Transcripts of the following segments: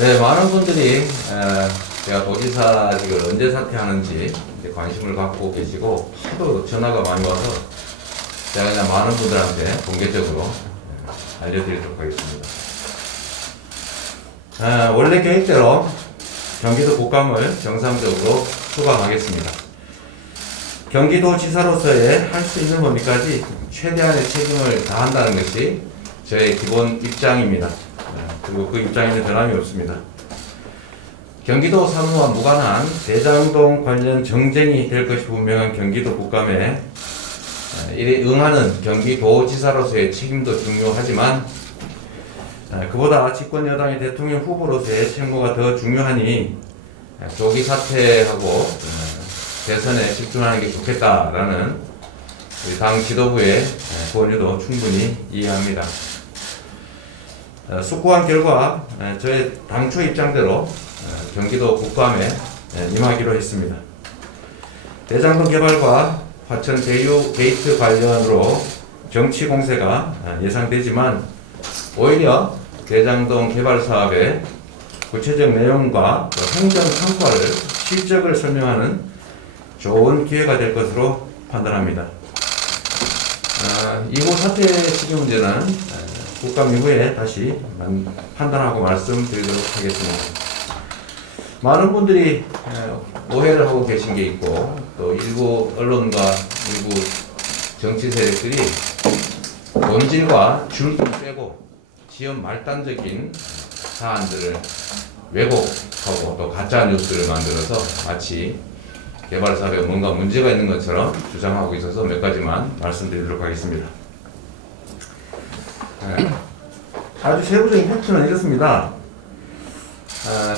네, 많은 분들이 제가 도지사직을 언제 사퇴하는지 이제 관심을 갖고 계시고 하도 전화가 많이 와서 제가 그냥 많은 분들한테 공개적으로 알려드리도록 하겠습니다. 원래 계획대로 경기도 국감을 정상적으로 수강하겠습니다. 경기도지사로서의 할 수 있는 범위까지 최대한의 책임을 다한다는 것이 저의 기본 입장입니다. 그리고 그 입장에는 변함이 없습니다. 경기도 사무와 무관한 대장동 관련 정쟁이 될 것이 분명한 경기도 국감에 이에 응하는 경기도지사로서의 책임도 중요하지만 그보다 집권여당의 대통령 후보로서의 책무가 더 중요하니 조기 사퇴하고 대선에 집중하는 게 좋겠다라는 우리 당 지도부의 권유도 충분히 이해합니다. 숙고한 결과 저의 당초 입장대로 경기도 국감에 임하기로 했습니다. 대장동 개발과 화천 제유 게이트 관련으로 정치 공세가 예상되지만 오히려 대장동 개발 사업의 구체적 내용과 행정 성과를 실적을 설명하는 좋은 기회가 될 것으로 판단합니다. 이후 사퇴 시기 문제는 국감 이후에 다시 판단하고 말씀드리도록 하겠습니다. 많은 분들이 오해를 하고 계신 게 있고 또 일부 언론과 일부 정치 세력들이 본질과 줄기 빼고 지연 말단적인 사안들을 왜곡하고 또 가짜 뉴스를 만들어서 마치 개발 사업에 뭔가 문제가 있는 것처럼 주장하고 있어서 몇 가지만 말씀드리도록 하겠습니다. 아주 세부적인 팩트는 이렇습니다.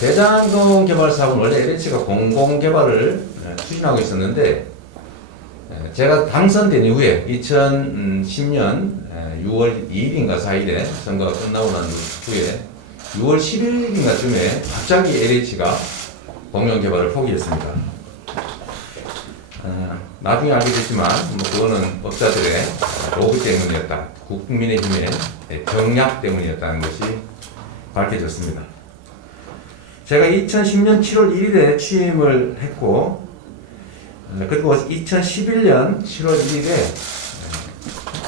대장동 개발 사업은 원래 LH가 공공개발을 추진하고 있었는데 제가 당선된 이후에 2010년 6월 2일인가 4일에 선거가 끝나고 난 후에 6월 10일인가 쯤에 갑자기 LH가 공영개발을 포기했습니다. 나중에 알게 됐지만 그거는 업자들의 로비 때문이었다. 국민의힘의 정략 때문이었다는 것이 밝혀졌습니다. 제가 2010년 7월 1일에 취임을 했고 그리고 2011년 7월 1일에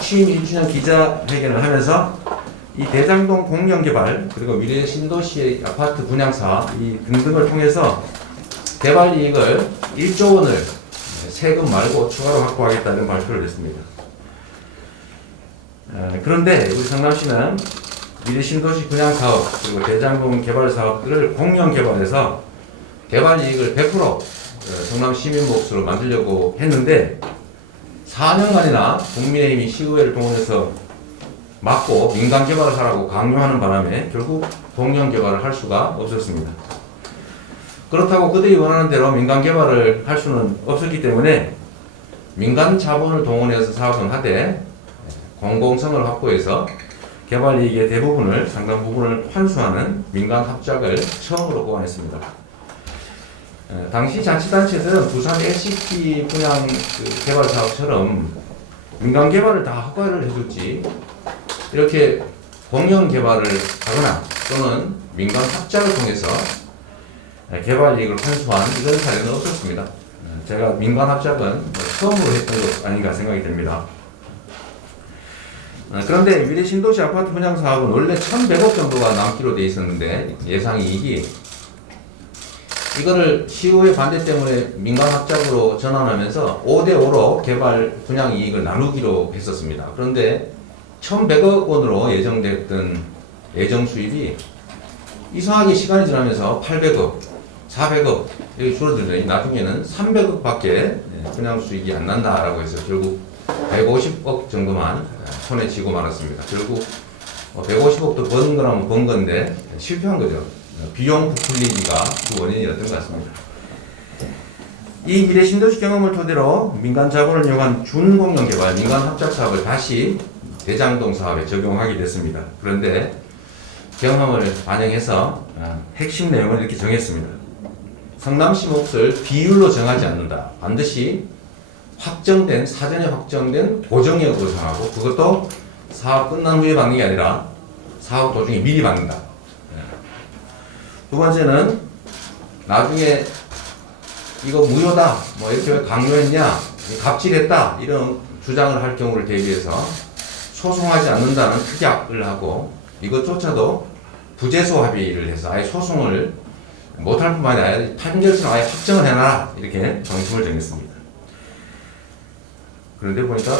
취임 1주년 기자회견을 하면서 이 대장동 공영개발 그리고 미래 신도시의 아파트 분양 사업 이 등등을 통해서 개발 이익을 1조 원을 세금 말고 추가로 확보하겠다는 발표를 했습니다. 그런데 우리 성남시는 미래 신도시 분양 사업 그리고 대장동 개발 사업들을 공영 개발해서 개발 이익을 100% 성남 시민 몫으로 만들려고 했는데 4년간이나 국민의힘이 시의회를 동원해서 막고 민간 개발을 하라고 강요하는 바람에 결국 공영 개발을 할 수가 없었습니다. 그렇다고 그들이 원하는 대로 민간 개발을 할 수는 없었기 때문에 민간 자본을 동원해서 사업은 하되 공공성을 확보해서 개발 이익의 대부분을 상당 부분을 환수하는 민간 합작을 처음으로 고안했습니다. 당시 자치단체들은 부산 LCT 분양 개발 사업처럼 민간 개발을 다 허가를 해줬지 이렇게 공영 개발을 하거나 또는 민간 합작을 통해서 개발 이익을 환수한 이런 사례는 없었습니다. 제가 민간 합작은 처음으로 했던 것 아닌가 생각이 됩니다. 그런데 미래 신도시 아파트 분양 사업은 원래 1,100억 정도가 남기로 돼 있었는데 예상 이익이 이거를 시의회 반대 때문에 민간 합작으로 전환하면서 5대5로 개발 분양 이익을 나누기로 했었습니다. 그런데 1,100억 원으로 예정됐던 예정 수입이 이상하게 시간이 지나면서 800억, 400억 이렇게 줄어들더니 나중에는 300억밖에 분양 수익이 안 난다라고 해서 결국 150억 정도만 손에 쥐고 말았습니다. 결국 150억도 번 거라면 번 건데 실패한 거죠. 비용 부풀리기가 그 원인이었던 것 같습니다. 이 미래 신도시 경험을 토대로 민간 자본을 이용한 준공영 개발, 민간 합작 사업을 다시 대장동 사업에 적용하게 됐습니다. 그런데 경험을 반영해서 핵심 내용을 이렇게 정했습니다. 성남시 몫을 비율로 정하지 않는다. 반드시 사전에 확정된 고정액으로 정하고 그것도 사업 끝난 후에 받는 게 아니라 사업 도중에 미리 받는다. 두 번째는 나중에 이거 무효다, 뭐 이렇게 왜 강요했냐, 갑질했다 이런 주장을 할 경우를 대비해서 소송하지 않는다는 특약을 하고 이것조차도 부재소 합의를 해서 아예 소송을 못할 뿐만 아니라 판결처럼 아예 확정을 해놔라 이렇게 방침을 정했습니다. 그런데 보니까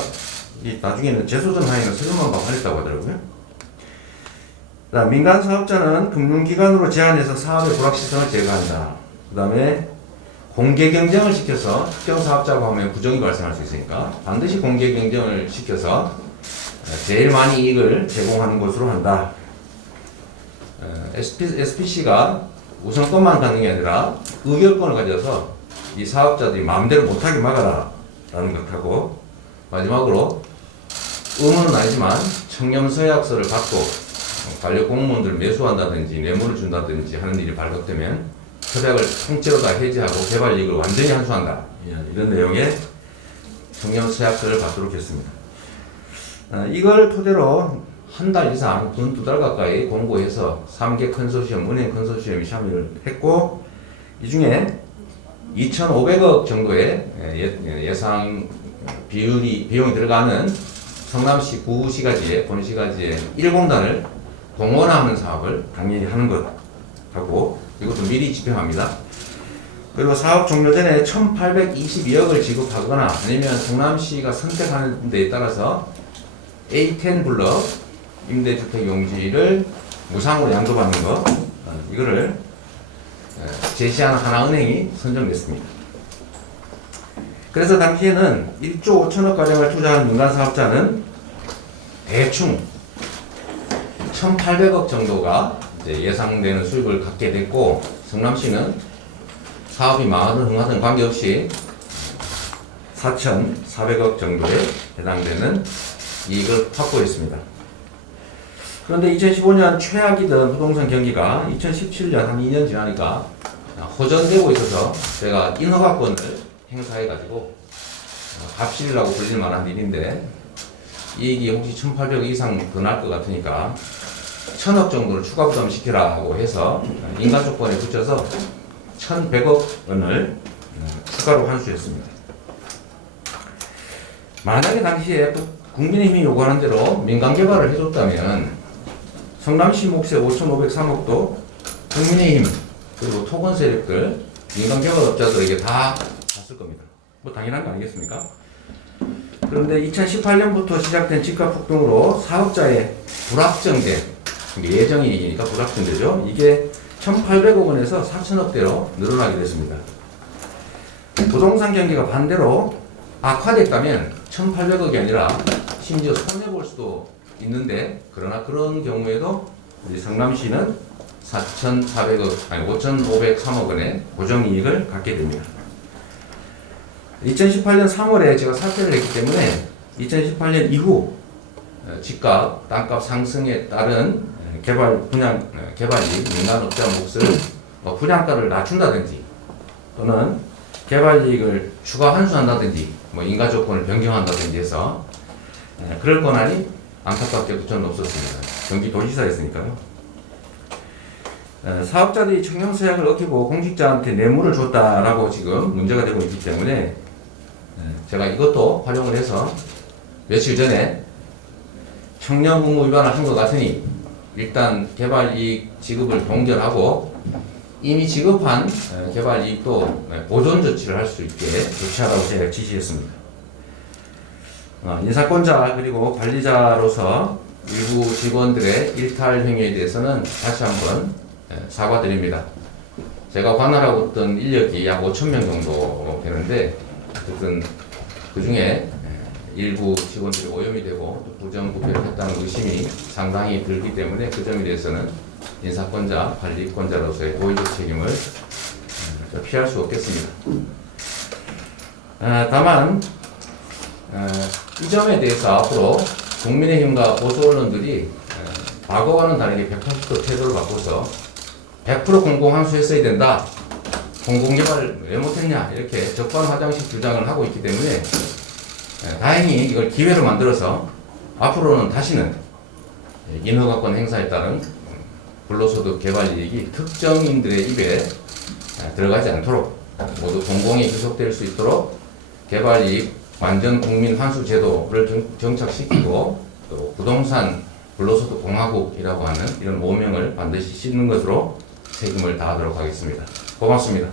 이 나중에는 재소전 하에는 세금만 받겠다고 하더라고요. 민간 사업자는 금융기관으로 제한해서 사업의 불확실성을 제거한다. 그 다음에 공개 경쟁을 시켜서 특정 사업자가 하면 부정이 발생할 수 있으니까 반드시 공개 경쟁을 시켜서 제일 많이 이익을 제공하는 것으로 한다. SPC가 우선권만 갖는 게 아니라 의결권을 가져서 이 사업자들이 마음대로 못하게 막아라 라는 것하고, 마지막으로 의무는 아니지만 청렴서약서를 받고 관련 공무원들을 매수한다든지 뇌물을 준다든지 하는 일이 발각되면 협약을 통째로 다 해지하고 개발 이익을 완전히 환수한다. 이런 내용의 청렴서약서를 받도록 했습니다. 이걸 토대로 한 달 이상, 두 달 가까이 공고해서 3개 컨소시엄, 은행 컨소시엄이 참여를 했고, 이 중에 2,500억 정도의 예상 비용이 들어가는 성남시 구시가지의 본시가지의 1공단을 동원하는 사업을 당연히 하는 것하고, 이것도 미리 집행합니다. 그리고 사업 종료 전에 1,822억을 지급하거나 아니면 성남시가 선택하는 데에 따라서 A10 블럭 임대주택 용지를 무상으로 양도받는 거, 이거를 제시한 하나은행이 선정됐습니다. 그래서 당시에는 1조 5천억 가량을 투자한 민간 사업자는 대충 1,800억 정도가 이제 예상되는 수익을 갖게 됐고, 성남시는 사업이 망하든 흥하든 관계없이 4,400억 정도에 해당되는 이익을 확보했습니다. 그런데 2015년 최악이던 부동산 경기가 2017년 한 2년 지나니까 호전되고 있어서 제가 인허가권을 행사해가지고 갑질이라고 불릴 만한 일인데, 이익이 혹시 1,800억 이상 더 날 것 같으니까 1,000억 정도를 추가 부담시키라고 해서 인가 조건에 붙여서 1,100억 원을 추가로 환수했습니다. 만약에 당시에 국민의힘이 요구하는 대로 민간 개발을 해줬다면 성남시 몫의 5,503억도 국민의힘 그리고 토건 세력들 민간 개발업자들에게 다 갔을 겁니다. 뭐 당연한 거 아니겠습니까? 그런데 2018년부터 시작된 집값 폭등으로 사업자의 불확정된 예정이익이니까 불확정되죠. 이게 1,800억 원에서 4천억대로 늘어나게 됐습니다. 부동산 경기가 반대로 악화됐다면 1,800억이 아니라 심지어 손해볼 수도 있는데, 그러나 그런 경우에도 우리 성남시는 5,503억 원의 고정이익을 갖게 됩니다. 2018년 3월에 제가 사퇴를 했기 때문에 2018년 이후 집값, 땅값 상승에 따른 개발이익, 민간업자 몫을 분양가를 낮춘다든지 또는 개발이익을 추가 환수한다든지 인가 조건을 변경한다든지 해서 그럴 권한이 안타깝게도 저는 없었습니다. 경기도지사였으니까요. 사업자들이 청렴서약을 어기고 공직자한테 뇌물을 줬다라고 지금 문제가 되고 있기 때문에 제가 이것도 활용을 해서 며칠 전에 청렴 의무 위반을 한 것 같으니 일단 개발이익 지급을 동결하고 이미 지급한 개발이익도 보존 조치를 할 수 있게 조치하라고 제가 지시했습니다. 인사권자 그리고 관리자로서 일부 직원들의 일탈 행위에 대해서는 다시 한번 사과드립니다. 제가 관할하고 있던 인력이 약 5,000명 정도 되는데, 어쨌든 그 중에 일부 직원들이 오염이 되고 부정부패를 했다는 의심이 상당히 들기 때문에 그 점에 대해서는 인사권자, 관리권자로서의 도의적 책임을 피할 수 없겠습니다. 다만 이 점에 대해서 앞으로 국민의힘과 보수 언론들이 과거와는 다르게 180도 태도를 바꿔서 100% 공공환수했어야 된다, 공공개발을 왜 못했냐 이렇게 적반하장식 주장을 하고 있기 때문에 다행히 이걸 기회로 만들어서 앞으로는 다시는 인허가권 행사에 따른 불로소득 개발 이익이 특정인들의 입에 들어가지 않도록 모두 공공이 지속될 수 있도록 개발 이익 완전 국민 환수 제도를 정착시키고 또 부동산 불로소득 공화국이라고 하는 이런 모명을 반드시 싣는 것으로 책임을 다하도록 하겠습니다. 고맙습니다.